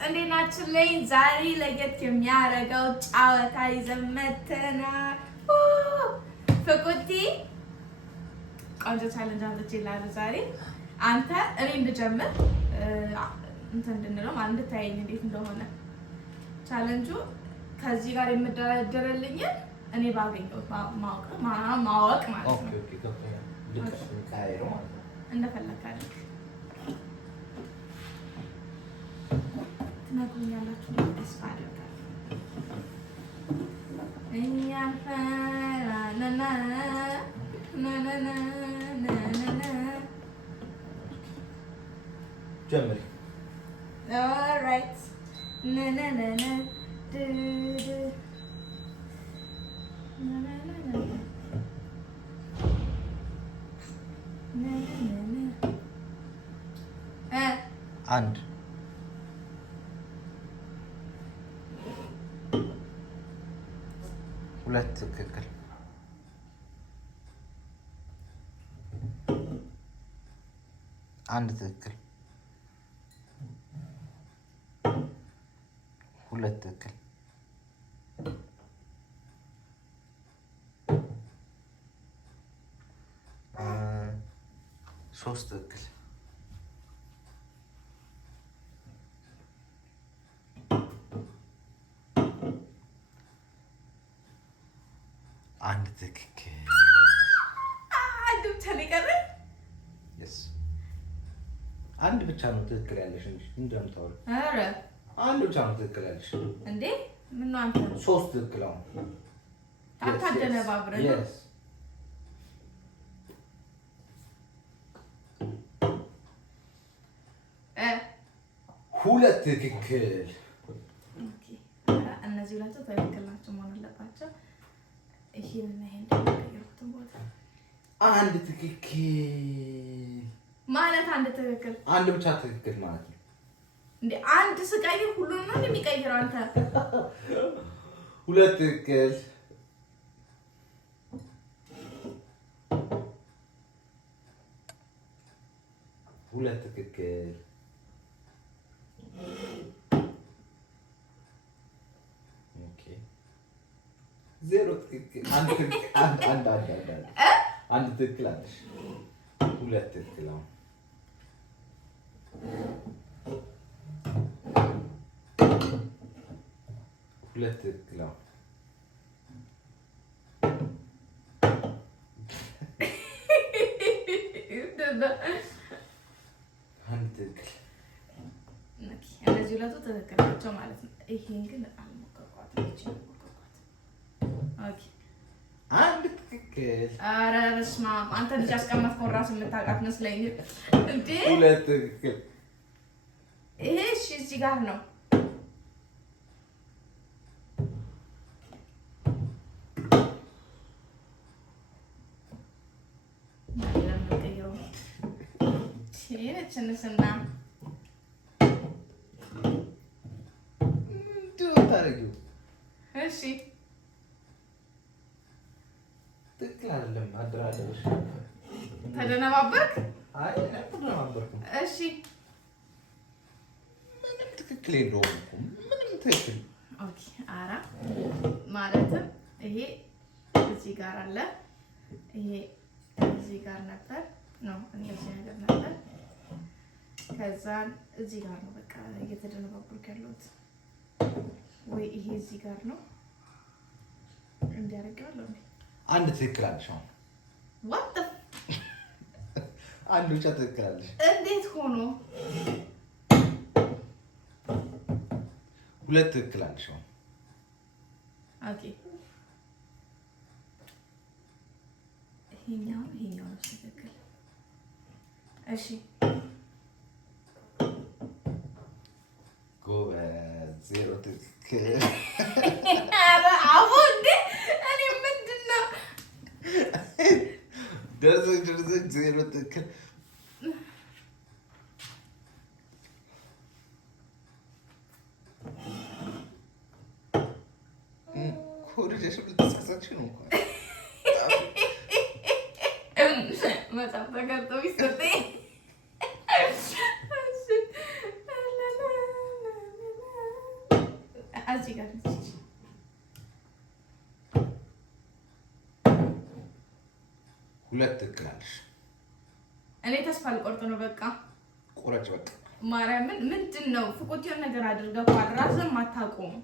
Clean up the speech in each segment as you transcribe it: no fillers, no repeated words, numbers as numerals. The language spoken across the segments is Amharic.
እንዴት ናችሁልኝ? ዛሬ ለየት የሚያደርገው ጨዋታ ይዘን መተናል። ፍቁቲ ቆንጆ ቻሌንጅ አለች ይላል ዛሬ። አንተ እኔ እንድጀምር እንትን እንድንለው ማለት እንድታየኝ እንዴት እንደሆነ ቻሌንጁ ከዚህ ጋር የምደረደርልኝ እኔ ባገኘሁት ማወቅ ማለት ነው። እንደፈለክ አይደል? ትነግሩኛላችሁ ተስፋ አደርጋለሁ። እኛ ፈራናና ናናና ናናና ጀምሪ። ኦልራይት ናናና ዱ ናናና አንድ ሁለት ትክክል አንድ ትክክል ሁለት ትክክል ሶስት ትክክል አንድ ትክክል አንድ ብቻ ነው የቀረኝ። አንድ ብቻ ነው ትክክል ያለሽ እንጂ እንደምታወሪ። ኧረ አንድ ብቻ ነው ትክክል ያለሽ እንዴ? ምን ነው አንተ? ሶስት ትክክል አሁን አታደነባብረን። ሁለት ትክክል። እነዚህ ሁለቱ ትክክል ናቸው መሆን አለባቸው። ይሄን ይሄን እንደሚቀይሩት ቦታ አንድ ትክክል ማለት አንድ ትክክል አንድ ብቻ ትክክል ማለት ነው እንዴ? አንድ ስቀይር ሁሉንም ነው የሚቀይረው አንተ። ሁለት ትክክል ሁለት ትክክል ዜሮ ትክክል አንድ ትክክል አንድ ትክክል አለሽ። ሁለት ትክክል አሁን ሁለት ትክክል አሁን አንድ ትክክል። እነዚህ ሁለቱ ትክክል ናቸው ማለት ነው። ይሄን ግን አልሞከርኳትም። አንድ ትክክል። ኧረ በስመ አብ አንተ ልጅ አስቀመጥከው እራስህ የምታውቃት መስለኝ እንዴ? ሁለት ትክክል። ይሄ እሺ እዚህ ጋር ነው። ችንስና ታደርጊው እሺ ትክክል አይደለም። አደራደርሽ ተደነባበርክ? አይ ተደነባበርኩ። እሺ ምንም ትክክል የለውም እኮ ምንም ትክክል። ኦኬ አራ ማለትም ይሄ እዚህ ጋር አለ፣ ይሄ እዚህ ጋር ነበር ነው እንደዚህ ነገር ነበር። ከዛ እዚህ ጋር ነው በቃ እየተደነባበርኩ ያለሁት። ወይ ይሄ እዚህ ጋር ነው እንዲያደርጋለሁ እንዴ? አንድ ትክክል አለሽ። አሁን what the አንድ ብቻ ትክክል አለሽ። እንዴት ሆኖ ሁለት ትክክል አለሽ። አሁን ኦኬ ይሄኛው ነው ትክክል። እሺ ጎበዝ። ዜሮ ትክክል። ኧረ አሁን እንዴ እኔ ምንድን ነው ደርሰሽ ዜሮ ትክክል። ኮሪደሽ ልትሳሳች ነው እንኳን መጽሐፍ ተገልጦ ቢሰጠኝ እዚህ ጋር ሁለት ትክክል አለሽ። እኔ ተስፋ አልቆርጥ ነው። በቃ ቆረጭ። በቃ ማርያምን ምንድን ነው ፍቁት የሆነ ነገር አድርገው ራስህን አታውቁም።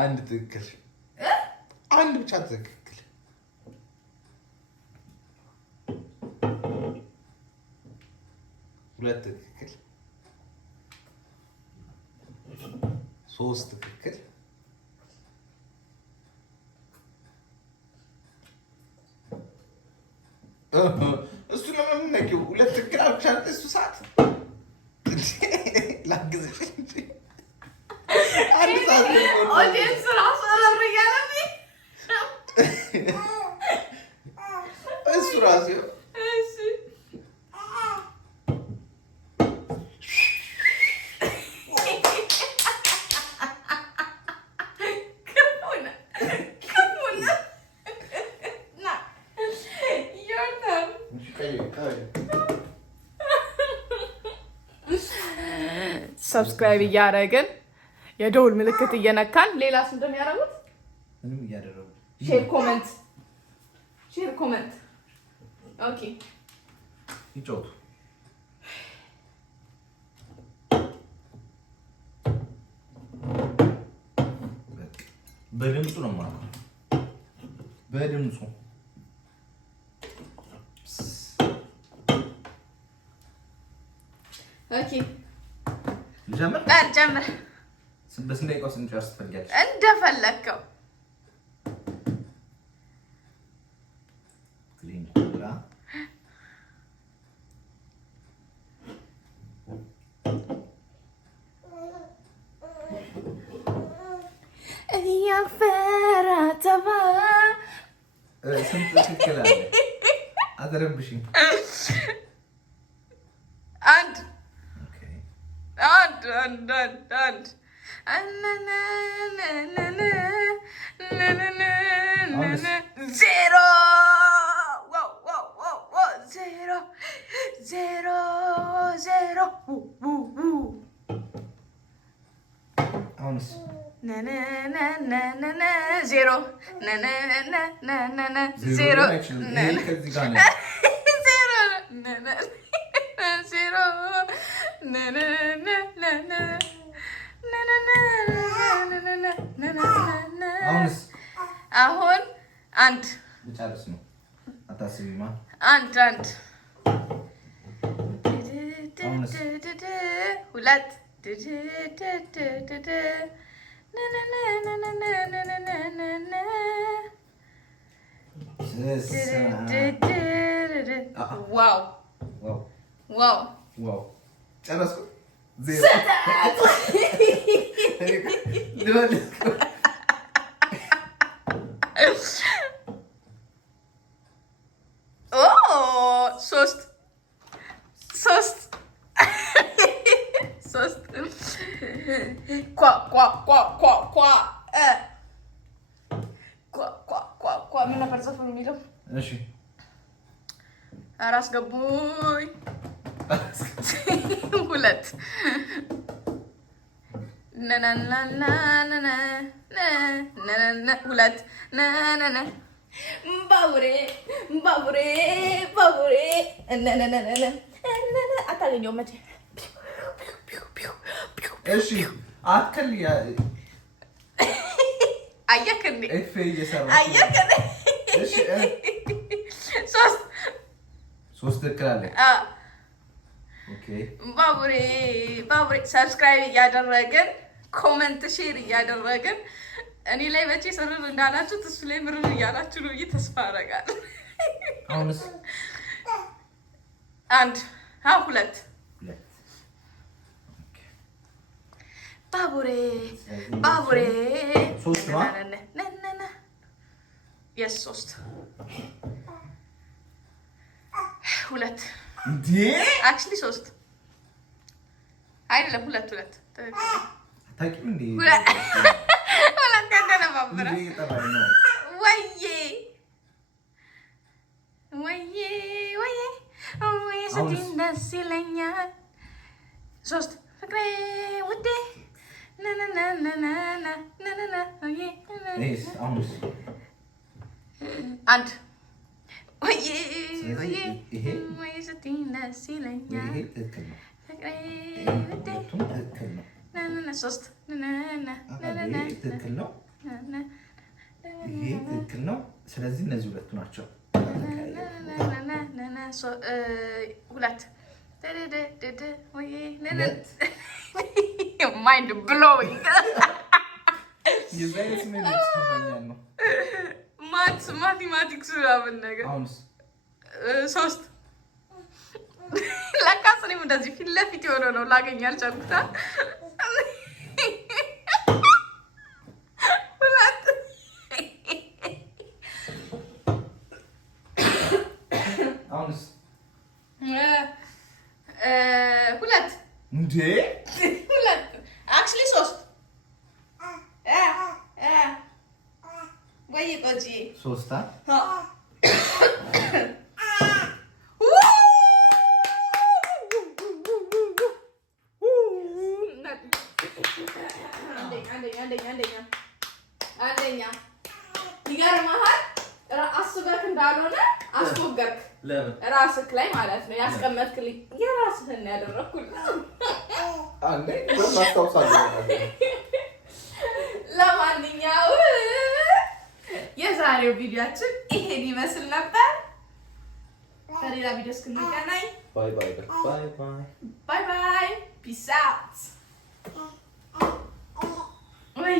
አንድ ትክክል፣ አንድ ብቻ ትክክል። ሁለት ትክክል፣ ሶስት ትክክል፣ እሱ ለምን ነኪው? ሁለት ትክክል አልኩሽ አይደል? እሱ ሰዓት ላግዝሽ እንጂ አንድ ሰዓት ኦዲየንስ ራሱ አላረጋለም። እሱ ራሱ እሺ ሰብስክራይብ እያደረግን የደውል ምልክት እየነካን ሌላስ እንደሚያደርጉት ምንም እያደረጉ ሼር ኮመንት ኦኬ ይጫወቱ። በድምፁ ነው ማለት ነው። በድምፁ ኦኬ ጀምር ጀምር። በስንት ደቂቃ ውስጥ እንጨርስ ትፈልጊያለሽ? እንደፈለግከው እያፈራተባ ስንት ትክክል አለ? አትረብሽኝ። አንድ ዜሮ አሁንስ ዜሮ ዜሮ አሁን አንድ ልጨርስ ነው። አታስቢማ። አንድ ሁለት ዋው ጨረስኩ። ሶስት ምን ነበር ዘፈኑ የሚለው? እሺ ኧረ አስገቡኝ። ሁለት ሁለት ባቡሬ አታገኘውም መቼ። እሺ አትከል አየክ እንዴ? ኤፍ እየሰራ አየክ እንዴ? እሺ ሶስት ትክክል አለ። ኦኬ ባቡሬ ሰብስክራይብ እያደረግን ኮመንት ሼር እያደረግን እኔ ላይ መቼ ስርር እንዳላችሁት እሱ ላይ ምርር እያላችሁ ነው። ተስፋ አደርጋለሁ። አሁንስ አንድ ሁለት ባቡሬ ሶስት ነው። የስ ሶስት ሁለት እንዴ አክቹሊ ሶስት አይደለም ሁለት ታውቂው እንዴ? ሁለት ከነባብራ ወይዬ ስትይ ደስ ይለኛል። ሶስት ፍቅሬ ውዴ አንድ ወይዬ ወይዬ ወይዬ ስትይ ደስ ይለኛል ሶስት ትክክል ነው። ይሄ ትክክል ነው። ስለዚህ እነዚህ ሁለቱ ናቸው። ሁለት ማይንድ ብሎዊንግ ማቴማቲክሱ ምናምን ነገር ሶስት ለካስ እኔም እንደዚህ ፊት ለፊት የሆነ ነው ላገኝ አልቻልኩት። ሁለት ሁለት እንዴ ሁለት አክቹሊ ሶስት ወይ ቆጂ ሶስታ አንደኛ ይገርምሃል፣ አስበህ እንዳልሆነ አስፎገርክ። ራስህ ላይ ማለት ነው ያስቀመጥክልኝ። የራስህን ያደረኩልህ። ለማንኛውም የዛሬው ቪዲዮአችን ይሄን ይመስል ነበር። በሌላ ቪዲዮ እስክንገናኝ ባይ ባይ ባይ ባይ ባይ ባይ ፒስ አውት። ወይ